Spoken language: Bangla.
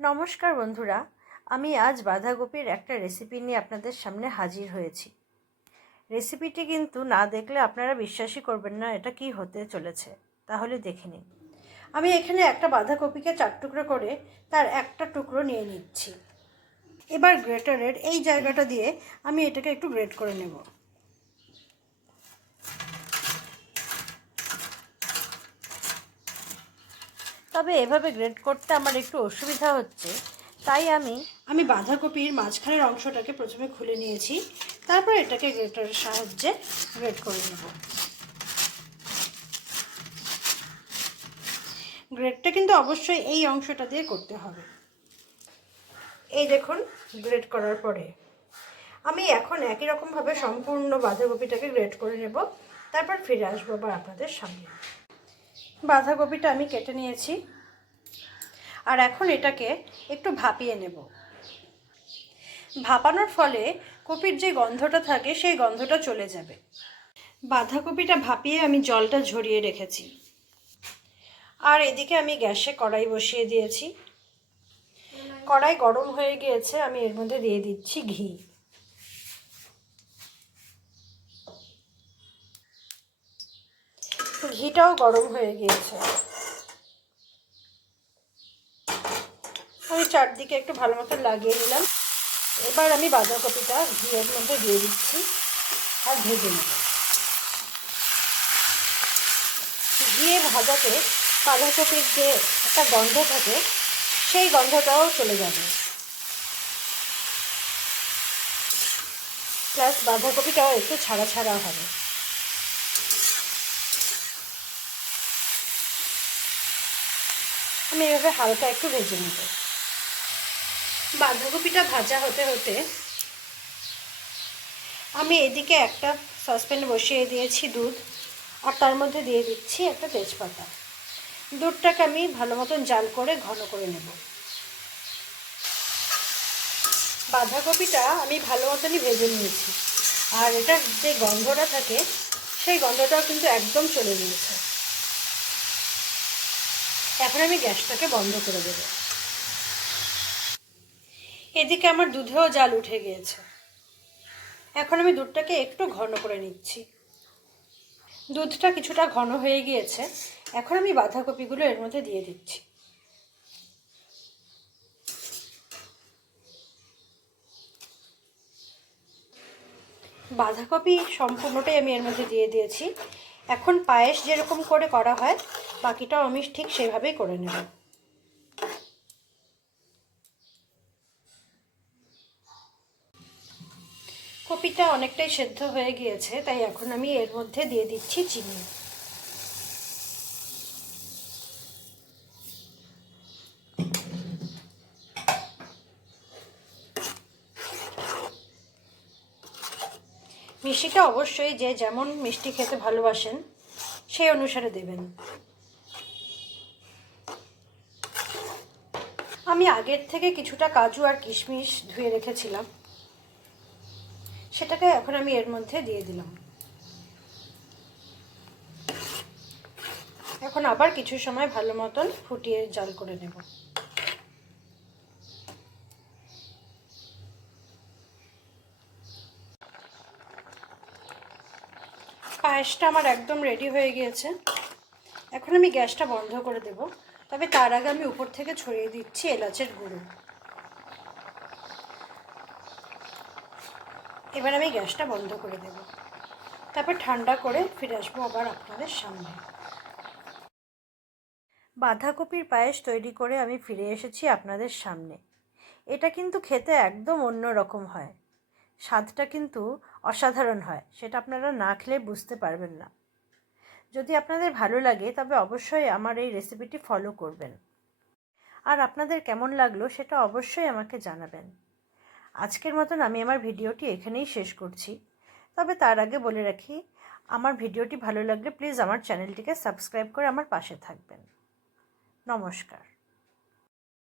নমস্কার বন্ধুরা, আমি আজ বাঁধাকপির একটা রেসিপি নিয়ে আপনাদের সামনে হাজির হয়েছি। রেসিপিটি কিন্তু না দেখলে আপনারা বিশ্বাসই করবেন না এটা কি হতে চলেছে। তাহলে দেখে নিন। আমি এখানে একটা বাঁধাকপিকে 4 টুকরো করে তার একটা টুকরো নিয়ে নিচ্ছি। এবার গ্রেটারের এই জায়গাটা দিয়ে আমি এটাকে একটু গ্রেট করে নেব। তবে এভাবে গ্রেট করতে আমার একটু অসুবিধা হচ্ছে, তাই আমি বাঁধাকপির মাঝখানের অংশটাকে প্রথমে খুলে নিয়েছি, তারপর এটাকে গ্রেটারের সাহায্যে গ্রেট করে নেব। গ্রেটটা কিন্তু অবশ্যই এই অংশটা দিয়ে করতে হবে। এই দেখুন, গ্রেট করার পরে আমি এখন একই রকমভাবে সম্পূর্ণ বাঁধাকপিটাকে গ্রেট করে নেব, তারপর ফিরে আসবো আবার আপনাদের সামনে। বাঁধাকপিটা আমি কেটে নিয়েছি, আর এখন এটাকে একটু ভাপিয়ে নেব। ভাপানোর ফলে কপির যে গন্ধটা থাকে সেই গন্ধটা চলে যাবে। বাঁধাকপিটা ভাপিয়ে আমি জলটা ঝরিয়ে রেখেছি, আর এদিকে আমি গ্যাসে কড়াই বসিয়ে দিয়েছি। কড়াই গরম হয়ে গিয়েছে, আমি এর মধ্যে দিয়ে দিচ্ছি ঘি। ঘিটাও গরম হয়ে গিয়েছে। আমি চারদিকে একটু ভালো মতো লাগিয়ে নিলাম। এবার আমি বাঁধাকপিটা ঘিয়ের মধ্যে দিয়ে দিচ্ছি আর ভেজে নেব। ঘিয়ে ভাজাতে বাঁধাকপির যে একটা গন্ধ থাকে সেই গন্ধটাও চলে যাবে, প্লাস বাঁধাকপিটাও একটু ছাড়া ছাড়া হবে। আমি এভাবে হালকা একটু ভেজে নেব। বাঁধাকপিটা ভাজা হতে হতে আমি এদিকে একটা সসপ্যানে বসিয়ে দিয়েছি দুধ, আর তার মধ্যে দিয়ে দিচ্ছি একটা তেজপাতা। দুধটাকে আমি ভালো মতন জাল করে ঘন করে নেব। বাঁধাকপিটা আমি ভালো মতনই ভেজে নিয়েছি, আর এটার যে গন্ধটা থাকে সেই গন্ধটাও কিন্তু একদম চলে গিয়েছে। এখন আমি গ্যাসটাকে বন্ধ করে দেব। এদিকে আমার দুধেও জাল উঠে গিয়েছে। এখন আমি দুধটাকে একটু ঘন করে নিচ্ছি। দুধটা কিছুটা ঘন হয়ে গিয়েছে, এখন আমি বাঁধাকপিগুলো এর মধ্যে দিয়ে দিচ্ছি। বাঁধাকপি সম্পূর্ণটাই আমি এর মধ্যে দিয়ে দিয়েছি। এখন পায়েস যেরকম করে করা হয় বাকিটাও আমি ঠিক সেভাবেই করে নেব। কপিটা অনেকটাই সেদ্ধ হয়ে গিয়েছে, তাই এখন আমি এর মধ্যে দিয়ে দিচ্ছি চিনি। মিষ্টিটা অবশ্যই যে যেমন মিষ্টি খেতে ভালোবাসেন সেই অনুসারে দেবেন। আমি আগের থেকে কিছুটা কাজু আর কিশমিশ ধুয়ে রেখেছিলাম, সেটাকে এখন আমি এর মধ্যে দিয়ে দিলাম। এখন আবার কিছু সময় ভালো মতন ফুটিয়ে জাল করে নেব। পায়েসটা আমার একদম রেডি হয়ে গিয়েছে। এখন আমি গ্যাসটা বন্ধ করে দেব, তবে তার আগে আমি উপর থেকে ছড়িয়ে দিচ্ছি এলাচের গুঁড়ো। এবার আমি গ্যাসটা বন্ধ করে দেব, তারপর ঠান্ডা করে ফিরে আসবো আবার আপনাদের সামনে। বাঁধাকপির পায়েস তৈরি করে আমি ফিরে এসেছি আপনাদের সামনে। এটা কিন্তু খেতে একদম অন্য রকম হয়, স্বাদটা কিন্তু অসাধারণ হয়, সেটা আপনারা না খেলে বুঝতে পারবেন না। যদি আপনাদের ভালো লাগে তবে অবশ্যই আমার এই রেসিপিটি ফলো করবেন, আর আপনাদের কেমন লাগলো সেটা অবশ্যই আমাকে জানাবেন। আজকের মতন আমি আমার ভিডিওটি এখানেই শেষ করছি, তবে তার আগে বলে রাখি, আমার ভিডিওটি ভালো লাগলে প্লিজ আমার চ্যানেলটিকে সাবস্ক্রাইব করে আমার পাশে থাকবেন। নমস্কার।